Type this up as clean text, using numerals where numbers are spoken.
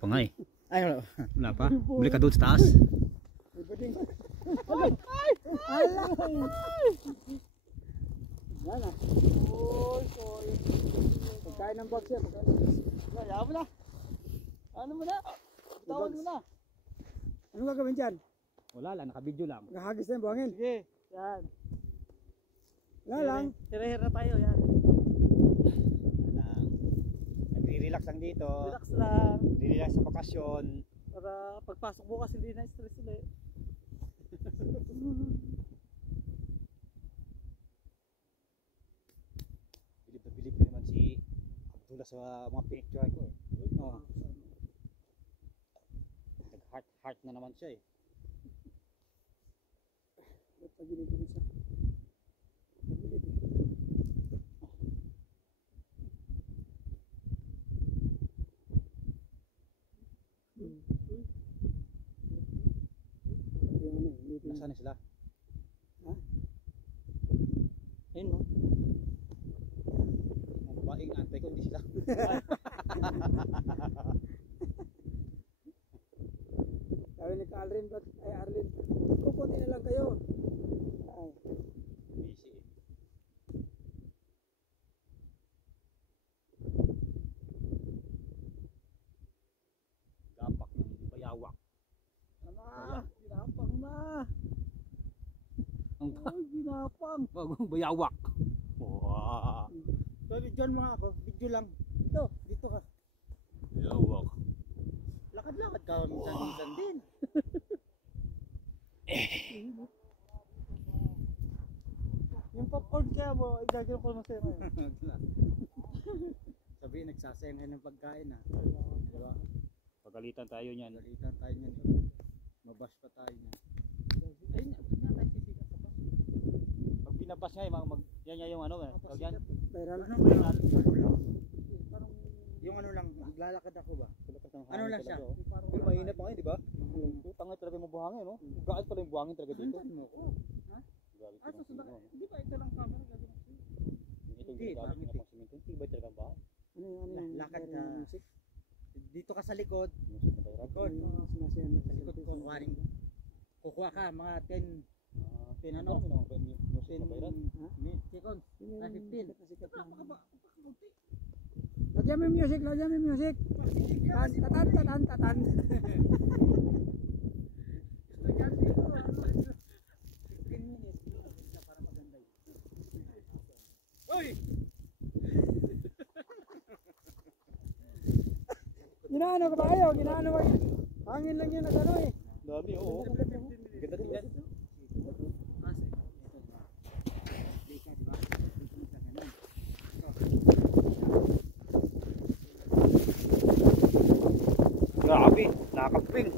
pa nga eh. Ay, wala. Wala pa. Balik ka doon sa taas. Ay! Ay! Ala! Yan ah. Oy, oy. Pagkain ng box yan. Hayaan mo na. Ano mo na? Tawag mo na. Ano gagawin dyan? Wala lang, naka-video lang. Nakahagis na yung buhangin. Sige. Yan. Wala lang. Tira-hira na tayo yan. Nagre-relax lang dito. Relax lang. Relax sa bakasyon. Para pagpasok bukas hindi na stress ulit. Bilib na bilib naman si Abdullah sa mga picture ko eh. Oo. Nag-heart na naman siya eh. Ba't pagilid-gilid siya? Pagilid eh. Nasaan na sila? Ha? Ayun no. Mga babaeng antay ko, hindi sila. Sabi ni Alrin, ay Arlin, kukunti na lang kayo. Ay. Busy eh. Gapak ng bayawak. Ama, ginapang na. Ang Ay, ginapang. bagong bayawak. Wow. So, videoan mo nga ako. Video lang. Dito ka. Bayawak. Lakad-lakad ka minsan-minsan din. Yung popcorn kaya mo, igagano ko naman sa'yo ngayon. Sabi, nagsasayang kayo ng pagkain ha. Diba? Pagalitan tayo niyan. Galitan tayo niyan. Mabash pa tayo niyan. Ayun, na tayo sisikat sa bus. Pag pinabas nga yan yung ano eh. Tawag yan. Viral. Ano lang? Parang, Yung ano lang, maglalakad ako ba? Ano lang siya? Pero mainit pa ngayon, di ba? Tangay talaga yung buhangin, no? Gaan pala yung buhangin talaga dito. Sundan mo ko. Grabe ah, talaga. susunod. Hindi ba ito lang camera? Gagawin ko sa'yo. Ito Hindi, yung gamit bakit ng pang simento. Tibay talaga ang bahay. Ano yung lakad na music? Dito ka sa likod. Musik na bayrat. Likod. Sa likod ko, kuhanin. Kukuha ka, mga 10 ano? Musik na bayrat. Seconds. Na 15. Lagyan mo yung music, lagyan mo yung music. Tatan, tatan, tatan. 15 minutes. Para maganda yun. Uy! Ginaano ka tayo? Ginaano ka? Hangin lang yun na ano eh. Dami, oo. Ganda tingnan. Grabe, nakakaping.